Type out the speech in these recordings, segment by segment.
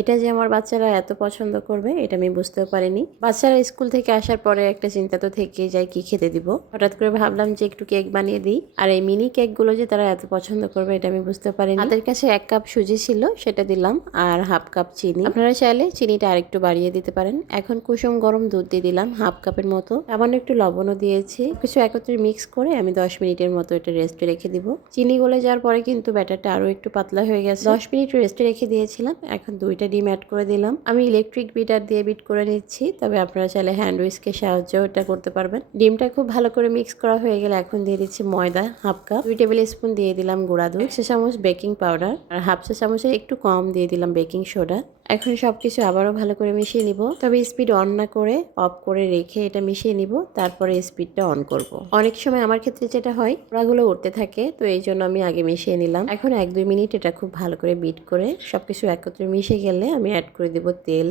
এটা যে আমার বাচ্চারা এত পছন্দ করবে এটা আমি বুঝতেও পারিনি। বাচ্চারা স্কুল থেকে আসার পরে একটা চিন্তা তো থেকেই যায় কি খেতে দিব। হঠাৎ করে ভাবলাম যে একটু কেক বানিয়ে দিই, আর এই মিনি কেকগুলো যে তারা এত পছন্দ করবে এটা আমি বুঝতে পারিনি। হাতের কাছে 1 কাপ সুজি ছিল, সেটা দিলাম, আর হাফ কাপ চিনি। আপনারা চাইলে চিনিটা আরেকটু বাড়িয়ে দিতে পারেন। এখন কুসুম গরম দুধ দিয়ে দিলাম হাফ কাপের মতো, সামান্য একটু লবণও দিয়েছি। কিছু একত্রে মিক্স করে আমি 10 মিনিটের মতো এটা রেস্টে রেখে দিব। চিনি গলে যাওয়ার পরে কিন্তু ব্যাটারটা আরো একটু পাতলা হয়ে গেছে। 10 মিনিট রেস্টে রেখে দিয়েছিলাম। এখন 2টা ডিম অ্যাড করে দিলাম। আমি ইলেকট্রিক বিটার দিয়ে বিট করে নিচ্ছি, তবে আপনারা চাইলে হ্যান্ড উইস্কের সাহায্যেও এটা করতে পারবেন। ডিমটা খুব ভালো করে মিক্স করা হয়ে গেলে এখন দিয়ে দিচ্ছি ময়দা হাফ কাপ, 2 টেবিল স্পুন দিয়ে দিলাম গুঁড়া দুধ, 1 চা চামচ বেকিং পাউডার, আর হাফ চা চামচের একটু কম দিয়ে দিলাম বেকিং সোডা। এখন সবকিছু আবারও ভালো করে মিশিয়ে নিব, তবে স্পিড অন না করে অফ করে রেখে এটা মিশিয়ে নিব, তারপরে স্পিডটা অন করব। অনেক সময় আমার ক্ষেত্রে যেটা হয় ওরাগুলো উঠতে থাকে, তো এই জন্য আমি আগে মিশিয়ে নিলাম। এখন 1-2 মিনিট এটা খুব ভালো করে বিট করে সবকিছু একত্রে মিশে গেলে আমি অ্যাড করে দেব তেল।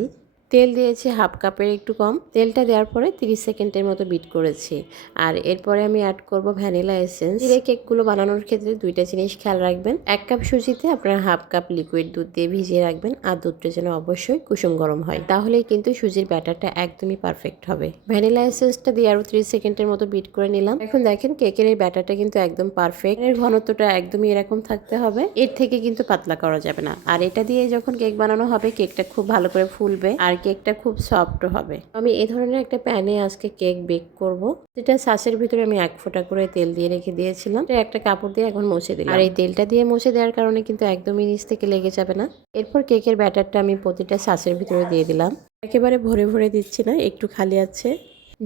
তেল দিয়েছি হাফ কাপের একটু কম। তেলটা দেওয়ার পরে 30 সেকেন্ডের মতো বিট করেছি, আর এরপরে আমি অ্যাড করব ভ্যানিলা এসেন্স। এই কেকগুলো বানানোর ক্ষেত্রে 2টা জিনিস খেয়াল রাখবেন। 1 কাপ সুজিতে আপনারা হাফ কাপ লিকুইড দুধ দিয়ে ভিজিয়ে রাখবেন, আর দুধটা যেন অবশ্যই কুসুম গরম হয়, তাহলেই কিন্তু সুজির ব্যাটারটা একদমই পারফেক্ট হবে। ভ্যানিলা এসেন্সটা দিয়ে আরো 30 সেকেন্ডের মতো বিট করে নিলাম। এখন দেখেন কেকের এই ব্যাটারটা কিন্তু একদম পারফেক্ট। এর ঘনত্বটা একদমই এরকম থাকতে হবে, এর থেকে কিন্তু পাতলা করা যাবে না। আর এটা দিয়ে যখন কেক বানানো হবে কেকটা খুব ভালো করে ফুলবে, আর কেকটা খুব সফট হবে। আমি এই ধরনের একটা প্যানে আজকে কেক বেক করব, যেটা সাসের ভিতরে আমি 1 ফোঁটা করে তেল দিয়ে রেখে দিয়েছিলাম। একটা কাপড় দিয়ে এখন মুছে দিলাম, আর এই তেলটা দিয়ে মুছে দেওয়ার কারণে কিন্তু একদমই নিচ থেকে লেগে যাবে না। এরপর কেকের ব্যাটারটা আমি প্রতিটা সাসের ভিতরে দিয়ে দিলাম। একেবারে ভরে ভরে দিচ্ছি না, একটু খালি আছে,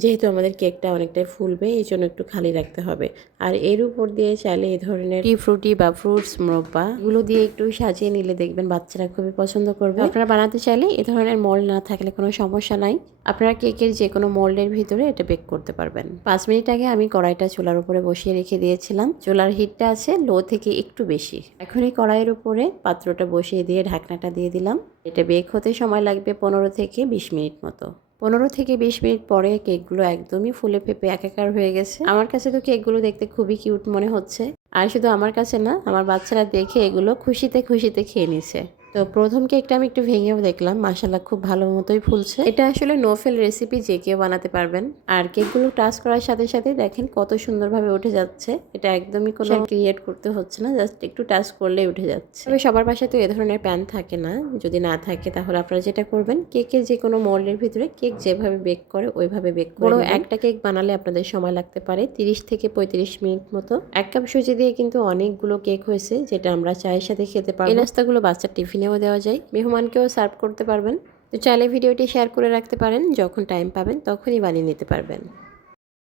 যেহেতু আমাদের কেকটা অনেকটাই ফুলবে এই জন্য একটু খালি রাখতে হবে। আর এর উপর দিয়ে চাইলে এই ধরনের ফ্রুটি বা ফ্রুটস মোরব্বা এগুলো দিয়ে একটু সাজিয়ে নিলে দেখবেন বাচ্চারা খুবই পছন্দ করবে। আপনারা বানাতে চাইলে এই ধরনের মোল্ড না থাকলে কোনো সমস্যা নাই, আপনারা কেকের যে কোনো মোল্ডের ভিতরে এটা বেক করতে পারবেন। 5 মিনিট আগে আমি কড়াইটা চুলার উপরে বসিয়ে রেখে দিয়েছিলাম। চুলার হিটটা আছে লো থেকে একটু বেশি। এখন এই কড়াইয়ের উপরে পাত্রটা বসিয়ে দিয়ে ঢাকনাটা দিয়ে দিলাম। এটা বেক হতে সময় লাগবে 15 থেকে 20 মিনিট মতো। 15 থেকে 20 মিনিট পরে কেকগুলো একদমই ফুলে ফেপে একাকার হয়ে গেছে। আমার কাছে তো কেকগুলো দেখতে খুবই কিউট মনে হচ্ছে, আর শুধু আমার কাছে না, আমার বাচ্চারা দেখে এগুলো খুশিতে খুশিতে খেয়ে নিছে। তো প্রথম কেকটা আমি একটু ভেঙেও দেখলাম, মাশাআল্লাহ খুব ভালো মতোই ফুলছে। এটা আসলে নো ফেল রেসিপি, যে কেউ বানাতে পারবেন। আর কেকগুলো টাচ করার সাথে সাথে দেখেন কত সুন্দরভাবে উঠে যাচ্ছে। এটা একদমই কোনো ক্রিয়েট করতে হচ্ছে না, জাস্ট একটু টাচ করলেই উঠে যাচ্ছে। তবে সবার বাসায় তো এ ধরনের প্যান থাকে না, যদি না থাকে তাহলে আপনারা যেটা করবেন কেকের যে কোনো মোল্ডের ভিতরে কেক যেভাবে বেক করে ওইভাবে বেক করে নেবেন। একটা কেক বানালে আপনাদের সময় লাগতে পারে 30 থেকে 35 মিনিট মতো। 1 কাপ সুজি দিয়ে কিন্তু অনেকগুলো কেক হয়েছে, যেটা আমরা চায়ের সাথে খেতে পারবো। এই নাস্তাগুলো বাচ্চার টিফিনেও দেওয়া যায়, মেহমানকেও সার্ভ করতে পারবেন। তো চাইলে ভিডিওটি শেয়ার করে রাখতে পারেন, যখন টাইম পাবেন তখনই বানিয়ে নিতে পারবেন।